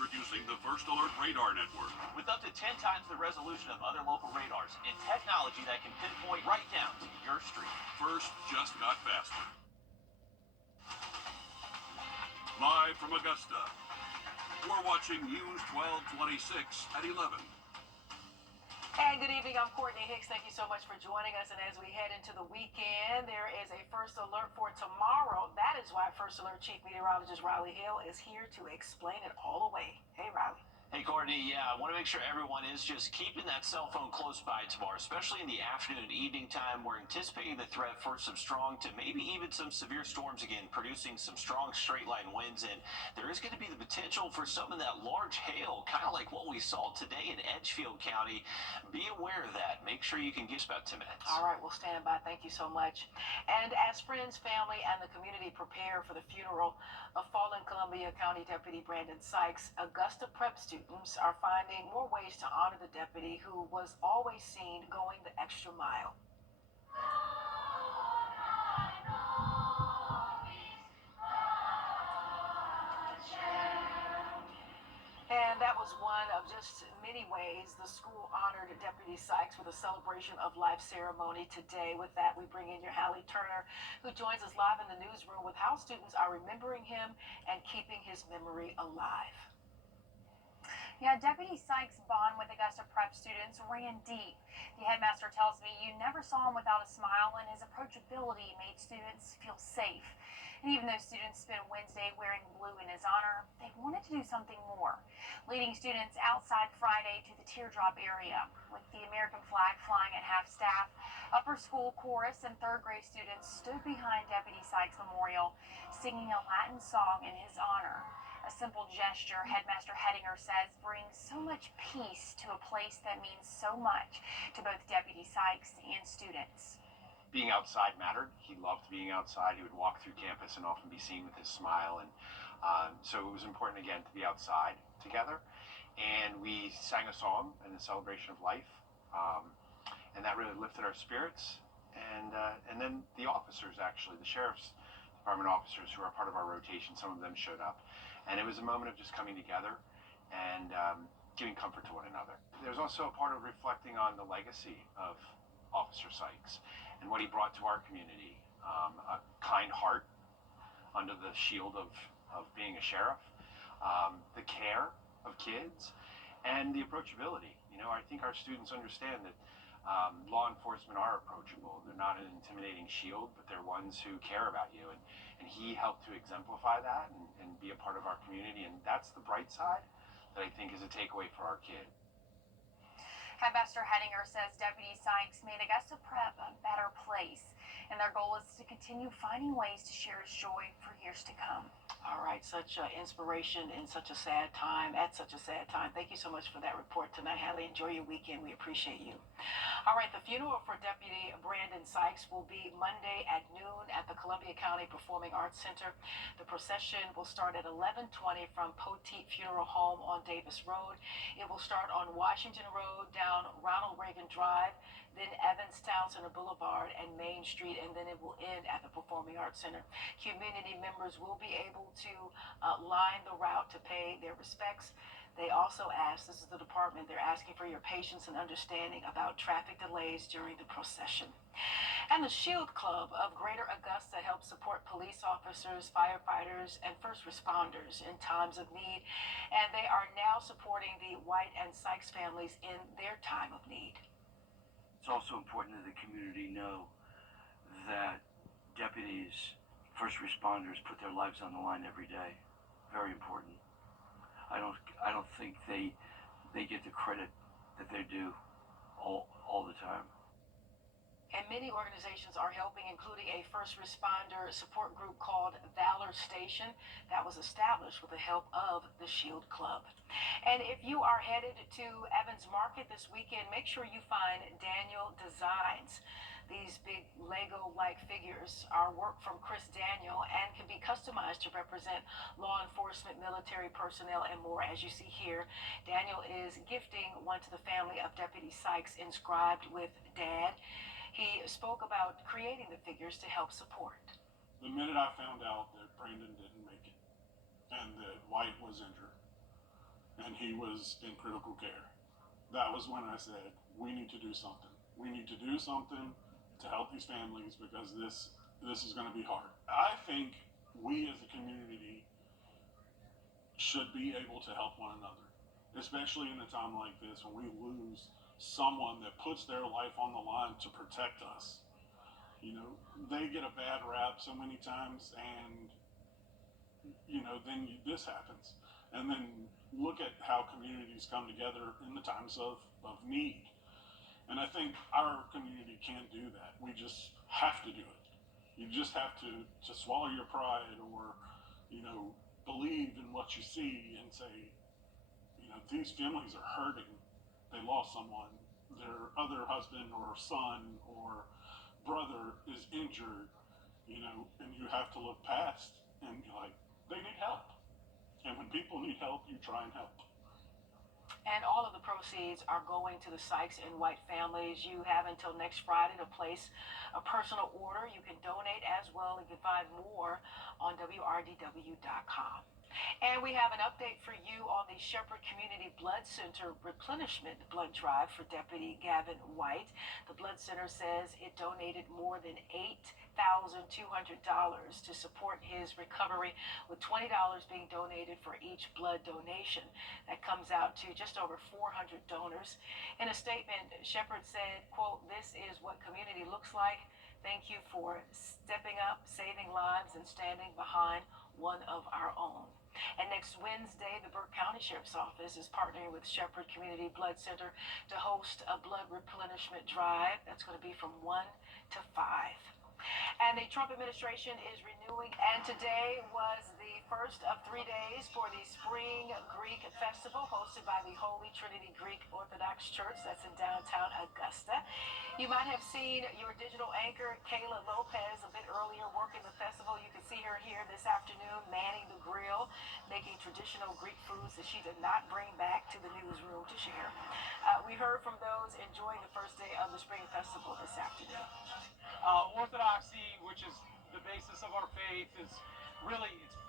Introducing the First Alert Radar Network. With up to 10 times the resolution of other local radars and technology that can pinpoint right down to your street. First just got faster. Live from Augusta, we're watching News 1226 at 11. And good evening, I'm Courtney Hicks. Thank you so much for joining us. And as we head into the weekend, there is a first alert for tomorrow. That is why First Alert Chief Meteorologist Riley Hill is here to explain it all away. Hey, Riley. Hey, Courtney, I want to make sure everyone is just keeping that cell phone close by tomorrow, especially in the afternoon and evening time. We're anticipating the threat for some strong to maybe even some severe storms again, producing some strong straight line winds. And there is going to be the potential for some of that large hail, kind of like what we saw today in Edgefield County. Be aware of that. Make sure you can give us about 10 minutes. All right, we'll stand by. Thank you so much. And as friends, family, and the community prepare for the funeral of fallen Columbia County Deputy Brandon Sykes, Augusta prep students are finding more ways to honor the deputy who was always seen going the extra mile. And that was one of just many ways the school honored Deputy Sykes with a celebration of life ceremony today. With that, we bring in your Hallie Turner, who joins us live in the newsroom with how students are remembering him and keeping his memory alive. Yeah, Deputy Sykes' bond with Augusta prep students ran deep. The headmaster tells me you never saw him without a smile, and his approachability made students feel safe. And even though students spent Wednesday wearing blue in his honor, they wanted to do something more, leading students outside Friday to the teardrop area with the American flag flying at half-staff. Upper school chorus and third grade students stood behind Deputy Sykes Memorial, singing a Latin song in his honor. A simple gesture, Headmaster Hedinger says, brings so much peace to a place that means so much to both Deputy Sykes and students. Being outside mattered. He loved being outside. He would walk through campus and often be seen with his smile. And so it was important, again, to be outside together. And we sang a song in the celebration of life. And that really lifted our spirits. And then the officers, actually, the Sheriff's Department officers who are part of our rotation, some of them showed up. And it was a moment of just coming together and giving comfort to one another. There's also a part of reflecting on the legacy of Officer Sykes and what he brought to our community. A kind heart under the shield of being a sheriff, the care of kids, and the approachability. You know, I think our students understand that law enforcement are approachable. They're not an intimidating shield, but they're ones who care about you. And he helped to exemplify that and be a part of our community. And that's the bright side that I think is a takeaway for our kid. Headmaster Hedinger says Deputy Sykes made Augusta Prep a better place, and their goal is to continue finding ways to share his joy for years to come. All right, such inspiration in such a sad time, at such a sad time. Thank you so much for that report tonight, Hallie. Enjoy your weekend. We appreciate you. All right, the funeral for Deputy Brandon Sykes will be Monday at noon at the Columbia County Performing Arts Center. The procession will start at 11:20 from Poteet Funeral Home on Davis Road. It will start on Washington Road, down Ronald Reagan Drive, then Evans Town Center Boulevard and Main Street, and then it will end at the Performing Arts Center. Community members will be able to line the route to pay their respects. They also ask, this is the department, they're asking for your patience and understanding about traffic delays during the procession. And the Shield Club of Greater Augusta helps support police officers, firefighters, and first responders in times of need. And they are now supporting the White and Sykes families in their time of need. It's also important that the community know that deputies, first responders put their lives on the line every day. Very important. I don't think they get the credit that they do all the time. And many organizations are helping, including a first responder support group called Valor Station that was established with the help of the Shield Club. And if you are headed to Evans Market this weekend, make sure you find Daniel Designs. These big Lego-like figures are work from Chris Daniel and can be customized to represent law enforcement, military personnel, and more. As you see here, Daniel is gifting one to the family of Deputy Sykes, inscribed with Dad. He spoke about creating the figures to help support. The minute I found out that Brandon didn't make it and that White was injured, and he was in critical care. That was when I said, we need to do something. We need to do something to help these families because this is going to be hard. I think we as a community should be able to help one another, especially in a time like this when we lose someone that puts their life on the line to protect us. You know, they get a bad rap so many times, and then this happens. And then look at how communities come together in the times of need. And I think our community can't do that. We just have to do it. You just have to swallow your pride, or, believe in what you see and say, these families are hurting. They lost someone. Their other husband or son or brother is injured, and you have to look past and be like, they need help. And when people need help, you try and help. And all of the proceeds are going to the Sykes and White families. You have until next Friday to place a personal order. You can donate as well. You can find more on WRDW.com. And we have an update for you on the Shepherd Community Blood Center replenishment blood drive for Deputy Gavin White. The blood center says it donated more than $8,200 to support his recovery, with $20 being donated for each blood donation. That comes out to just over 400 donors. In a statement, Shepherd said, quote, "This is what community looks like. Thank you for stepping up, saving lives, and standing behind one of our own." And next Wednesday, the Burke County Sheriff's Office is partnering with Shepherd Community Blood Center to host a blood replenishment drive. That's going to be from 1 to 5. And the Trump administration is renewing, and today was the first of 3 days for the Spring Greek Festival hosted by the Holy Trinity Greek Orthodox Church. That's in downtown Augusta. You might have seen your digital anchor, Kayla Lopez, a bit earlier working the festival. You can see her here this afternoon manning the grill, making traditional Greek foods that she did not bring back to the newsroom to share. We heard from those enjoying the first day of the Spring Festival this afternoon. Orthodoxy, which is the basis of our faith, it's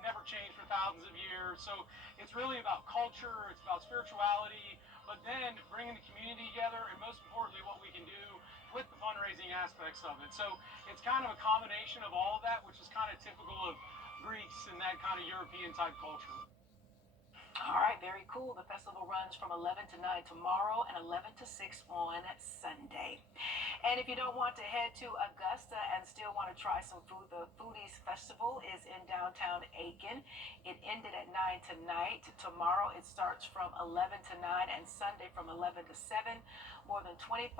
never changed for thousands of years. So it's really about culture, it's about spirituality, but then bringing the community together, and most importantly, what we can do with the fundraising aspects of it. So it's kind of a combination of all of that, which is kind of typical of Greeks and that kind of European type culture. All right, very cool. The festival runs from 11 to 9 tomorrow and 11 to 6 on Sunday. And if you don't want to head to Augusta and still want to try some food, the Foodies Festival is in downtown Aiken. It ended at 9 tonight. Tomorrow it starts from 11 to 9 and Sunday from 11 to 7. More than 25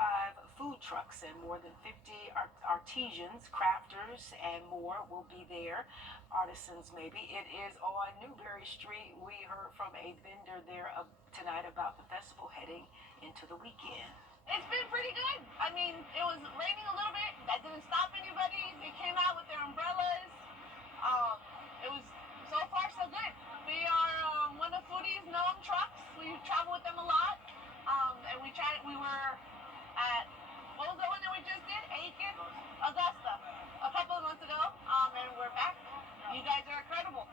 food trucks and more than 50 artisans, crafters, and more will be there. Artisans, maybe. It is on Newberry Street. We heard from a vendor there tonight about the festival heading into the weekend. It's been pretty good. I mean, it was raining a little bit. That didn't stop anybody. They came out with their umbrellas. It was so far so good. We are one of Foodies' known trucks. We travel with them a lot. And we were at, what was the one that we just did? Aiken, Augusta, a couple of months ago. And we're back. You guys are incredible.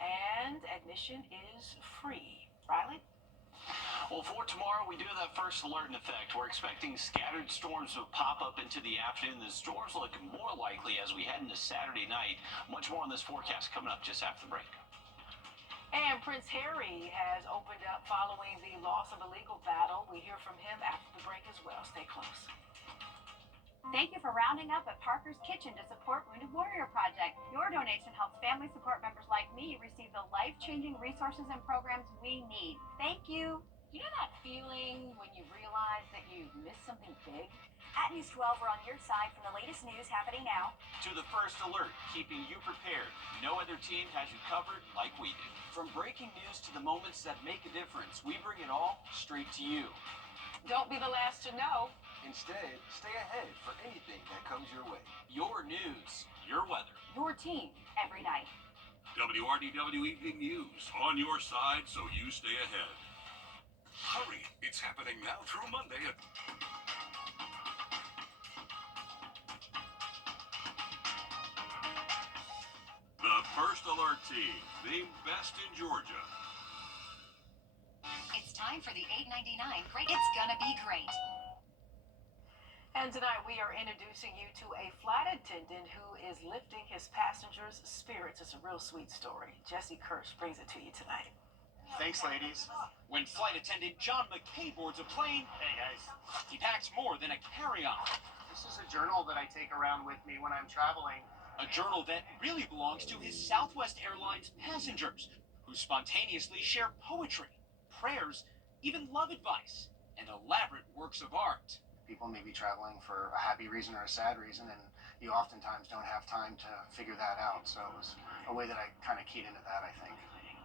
And admission is free. Riley? Well, for tomorrow, we do have that first alert in effect. We're expecting scattered storms to pop up into the afternoon. The storms look more likely as we head into Saturday night. Much more on this forecast coming up just after the break. And Prince Harry has opened up following the loss of a legal battle. We hear from him after the break as well. Stay close. Thank you for rounding up at Parker's Kitchen to support Wounded Warrior Project. Your donation helps family support members like me receive the life-changing resources and programs we need. Thank you. You know that feeling when you realize that you missed something big? At News 12, we're on your side from the latest news happening now. To the first alert, keeping you prepared. No other team has you covered like we do. From breaking news to the moments that make a difference, we bring it all straight to you. Don't be the last to know. Instead, stay ahead for anything that comes your way. Your news, your weather. Your team every night. WRDW Evening News, on your side so you stay ahead. Hurry, it's happening now through Monday at... The First Alert team, named best in Georgia. $9 for the $8.99. Great. It's gonna be great. And tonight we are introducing you to a flight attendant who is lifting his passengers' spirits. It's a real sweet story. Jesse Kirsch brings it to you tonight. Thanks, ladies. When flight attendant John McKay boards a plane, Hey, guys. he packs more than a carry-on. This is a journal that I take around with me when I'm traveling. A journal that really belongs to his Southwest Airlines passengers, who spontaneously share poetry, prayers, even love advice, and elaborate works of art. People may be traveling for a happy reason or a sad reason, and you oftentimes don't have time to figure that out. So it was a way that I kind of keyed into that, I think.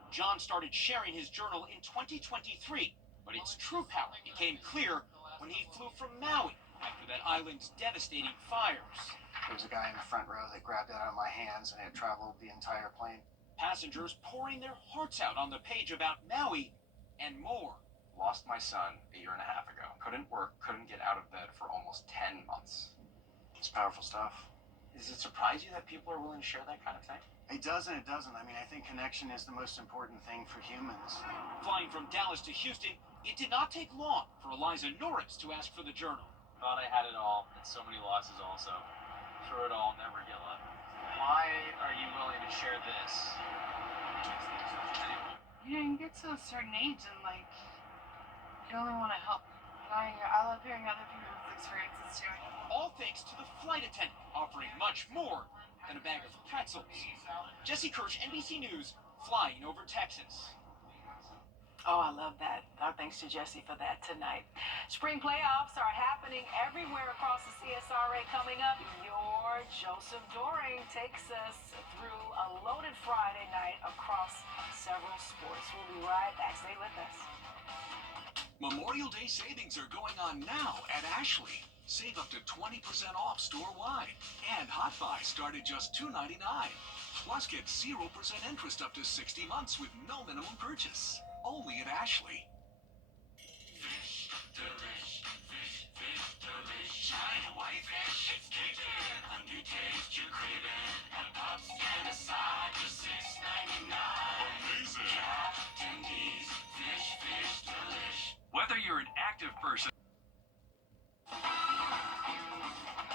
John started sharing his journal in 2023, but its true power became clear when he flew from Maui after that island's devastating fires. There was a guy in the front row that grabbed it out of my hands, and it traveled the entire plane. Passengers pouring their hearts out on the page about Maui and more. Lost my son a year and a half ago. Couldn't work, couldn't get out of bed for almost 10 months. It's powerful stuff. Does it surprise you that people are willing to share that kind of thing? It does and it doesn't. I mean, I think connection is the most important thing for humans. Flying from Dallas to Houston, it did not take long for Eliza Norris to ask for the journal. Thought I had it all, and so many losses also. Through it all, never give up. Why are you willing to share this? You know, you get to a certain age and you only want to help. I love hearing other people's experiences too. All thanks to the flight attendant offering much more than a bag of pretzels. Jesse Kirsch, NBC News, flying over Texas. Oh, I love that. Our thanks to Jesse for that tonight. Spring playoffs are happening everywhere across the CSRA. Coming up, your Joseph Doring takes us through a loaded Friday night across several sports. We'll be right back. Stay with us. Memorial Day savings are going on now at Ashley. Save up to 20% off store-wide. And Hot Buy start at just $2.99. Plus get 0% interest up to 60 months with no minimum purchase. Only at Ashley. Fish delish, fish delish. Shiny white fish, it's Cajun. A new taste you're craving. And pops and a side for $6.99. Amazing. Captain D's fish delish. Whether you're an active person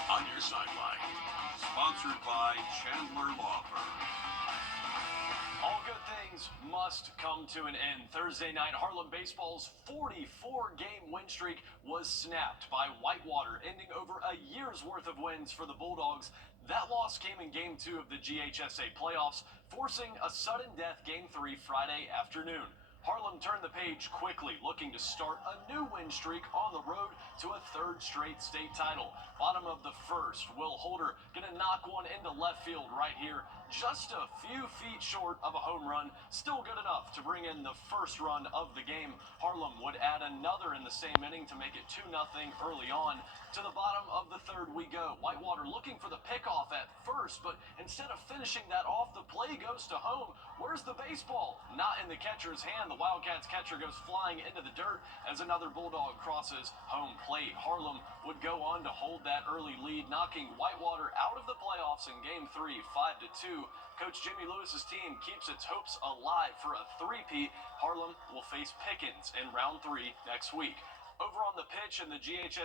on your sideline. Sponsored by Chandler Law Firm. All good things must come to an end. Thursday night, Harlem Baseball's 44-game win streak was snapped by Whitewater, ending over a year's worth of wins for the Bulldogs. That loss came in Game 2 of the GHSA playoffs, forcing a sudden death Game 3 Friday afternoon. Harlem turned the page quickly, looking to start a new win streak on the road to a third straight state title. Bottom of the first, Will Holder gonna knock one into left field right here. Just a few feet short of a home run, still good enough to bring in the first run of the game. Harlem would add another in the same inning to make it 2-0 early on. To the bottom of the third we go. Whitewater looking for the pickoff at first, but instead of finishing that off, the play goes to home. Where's the baseball? Not in the catcher's hand. The Wildcats catcher goes flying into the dirt as another Bulldog crosses home plate. Harlem would go on to hold that early lead, knocking Whitewater out of the playoffs in Game 3, 5-2. Coach Jimmy Lewis's team keeps its hopes alive for a three-peat. Harlem will face Pickens in round 3 next week. Over on the pitch in the GHS